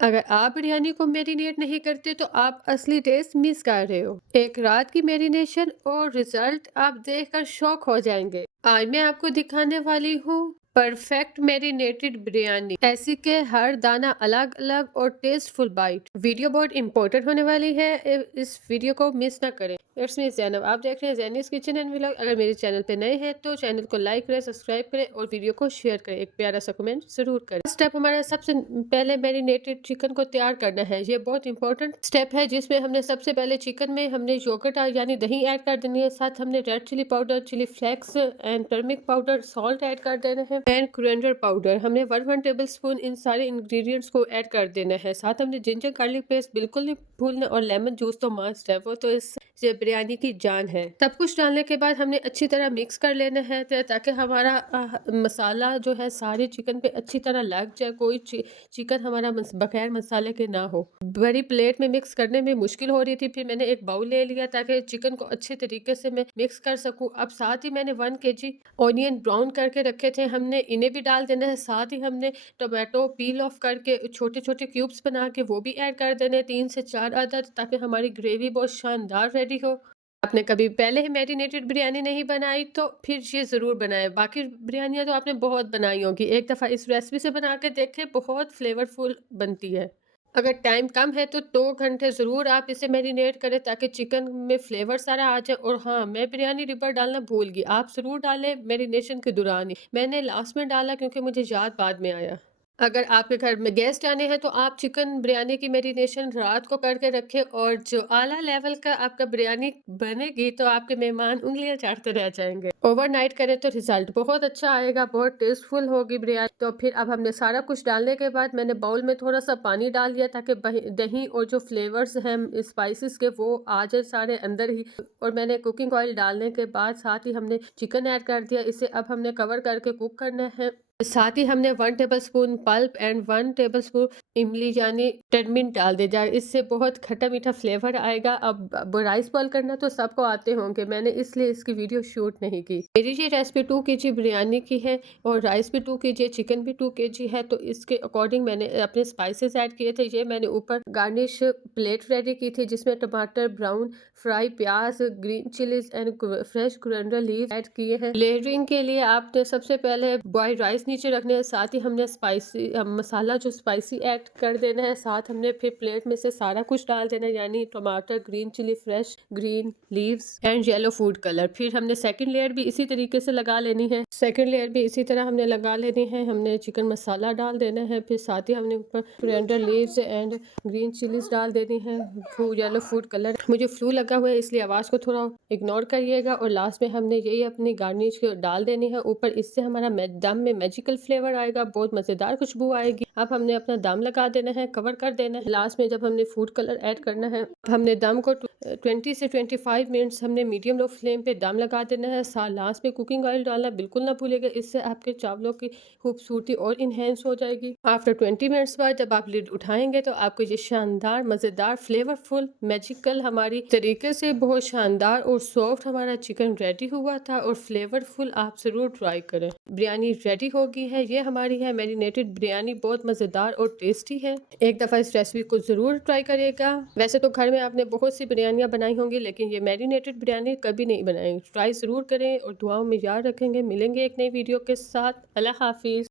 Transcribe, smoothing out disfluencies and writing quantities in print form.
अगर आप बिरयानी को मैरिनेट नहीं करते तो आप असली टेस्ट मिस कर रहे हो। एक रात की मैरिनेशन और रिजल्ट आप देखकर शॉक हो जाएंगे। आज मैं आपको दिखाने वाली हूँ परफेक्ट मैरिनेटेड बिरयानी, ऐसी के हर दाना अलग अलग और टेस्टफुल बाइट। वीडियो बहुत इंपॉर्टेंट होने वाली है, इस वीडियो को मिस ना करें। इट्स मी ज़ैनब, आप देख रहे हैं ज़ैनिस किचन एंड व्लॉग। अगर मेरे चैनल पे नए हैं तो चैनल को लाइक करें, सब्सक्राइब करें और वीडियो को शेयर करें। एक प्यारा सा कमेंट जरूर करें। स्टेप हमारा सबसे पहले मैरिनेटेड चिकन को तैयार करना है। ये बहुत इंपॉर्टेंट स्टेप है जिसमें हमने सबसे पहले चिकन में हमने योगर्ट यानी दही ऐड कर देनी है। साथ हमने red chilli powder, chilli flakes and turmeric powder, salt add कर देना है एंड कोरिएंडर पाउडर। हमने 1 टेबल स्पून इन सारे इंग्रेडिएंट्स को ऐड कर देना है। साथ हमने जिंजर गार्लिक पेस्ट बिल्कुल नहीं भूलना और लेमन जूस तो मस्ट है, वो तो इस ये बिरयानी की जान है। सब कुछ डालने के बाद हमने अच्छी तरह मिक्स कर लेना है ताकि हमारा मसाला जो है सारे चिकन पे अच्छी तरह लग जाए। कोई चिकन हमारा बगैर मसाले के ना हो। बड़ी प्लेट में मिक्स करने में मुश्किल हो रही थी, फिर मैंने एक बाउल ले लिया ताकि चिकन को अच्छे तरीके से मैं मिक्स कर सकूं। अब साथ ही मैंने 1 kg ऑनियन ब्राउन करके रखे थे, हमने इन्हें भी डाल देना है। साथ ही हमने टोमेटो पील ऑफ करके छोटे छोटे क्यूब्स बना के वो भी ऐड कर देने 3 से 4 अदद, ताकि हमारी ग्रेवी बहुत शानदार रेडी हो। आपने कभी पहले ही मैरिनेटेड बिरयानी नहीं बनाई तो फिर ये ज़रूर बनाएं। बाकी बिरयानियाँ तो आपने बहुत बनाई होंगी, एक दफ़ा इस रेसिपी से बना के देखें, बहुत फ्लेवरफुल बनती है। अगर टाइम कम है तो 2 घंटे ज़रूर आप इसे मैरिनेट करें ताकि चिकन में फ्लेवर सारा आ जाए। और हाँ, मैं बिरयानी रिवर डालना भूल गई, आप ज़रूर डालें मैरिनेशन के दौरान ही। मैंने लास्ट में डाला क्योंकि मुझे याद बाद में आया। अगर आपके घर में गेस्ट आने हैं तो आप चिकन बिरयानी की मैरिनेशन रात को करके रखें, और जो आला लेवल का आपका बिरयानी बनेगी तो आपके मेहमान उंगलियां चाटते रह जाएंगे। ओवरनाइट करें तो रिजल्ट बहुत अच्छा आएगा, बहुत टेस्टफुल होगी बिरयानी। तो फिर अब हमने सारा कुछ डालने के बाद मैंने बाउल में थोड़ा सा पानी डाल दिया ताकि दही और जो फ्लेवर्स हैं स्पाइसेस के वो आ जाए सारे अंदर ही। और मैंने कुकिंग ऑयल डालने के बाद साथ ही हमने चिकन ऐड कर दिया। इसे अब हमने कवर करके कुक करना है। साथ ही हमने 1 table spoon pulp and 1 table spoon इमली यानी टर्मिन डाल दे जाए, इससे बहुत खट्टा मीठा फ्लेवर आएगा। अब राइस बॉईल करना तो सबको आते होंगे, मैंने इसलिए इसकी वीडियो शूट नहीं की। मेरी ये रेसिपी 2 kg बिरयानी की है और राइस भी 2 kg है, चिकन भी 2 kg है, तो इसके अकॉर्डिंग मैंने अपने स्पाइसेस ऐड किए थे। ये मैंने ऊपर गार्निश प्लेट रेडी की थी जिसमें टमाटर, ब्राउन फ्राई प्याज, green chillies and fresh coriander leave add किए हैं। लेयरिंग के लिए आपने सबसे पहले बॉइल्ड राइस नीचे रखने हैं। साथ ही हमने स्पाइसी मसाला जो स्पाइसी ऐड कर देना है। साथ हमने फिर प्लेट में से सारा कुछ डाल देना है, यानी टमाटर, green chilli, fresh green leaves and yellow food colour. फिर हमने सेकंड लेयर भी इसी तरीके से लगा लेनी है। सेकंड लेयर भी इसी तरह हमने लगा लेनी है। हमने चिकन मसाला डाल देना है, फिर साथ ही हमने ऊपर coriander leaves and green chillies डाल देनी है, येलो फूड कलर। मुझे फ्लू लगा हुआ है इसलिए आवाज़ को थोड़ा इग्नोर करिएगा। और लास्ट में हमने यही अपनी गार्निश डाल देनी है ऊपर, इससे हमारा दम में मैजिकल फ्लेवर आएगा, बहुत मज़ेदार खुशबू आएगी। अब हमने अपना दम लगा देना है, कवर कर देना है। लास्ट में जब हमने फूड कलर ऐड करना है, हमने दम को 20 से 25 मिनट्स हमने मीडियम लो फ्लेम पे दम लगा देना है। लास्ट में कुकिंग ऑयल डालना बिल्कुल ना भूलिएगा, इससे आपके चावलों की खूबसूरती और इन्हेंस हो जाएगी। आफ्टर 20 मिनट्स बाद जब आप लिड उठाएंगे तो आपको ये शानदार, मज़ेदार, फ्लेवरफुल, मैजिकल हमारी तरीके से बहुत शानदार और सॉफ्ट हमारा चिकन रेडी हुआ था और फ्लेवरफुल। आप ज़रूर ट्राई करें। बिरयानी रेडी हो गई है, ये हमारी है मैरिनेटेड बिरयानी, बहुत मज़ेदार और टेस्टी है। एक दफ़ा इस रेसिपी को ज़रूर ट्राई करिएगा। वैसे तो घर में आपने बहुत सी बिरयानियाँ बनाई होंगी, लेकिन ये मैरिनेटेड बिरयानी कभी नहीं बनाई। ट्राई ज़रूर करें और दुआओं में याद रखेंगे। मिलेंगे एक नई वीडियो के साथ। अल्लाह हाफिज़।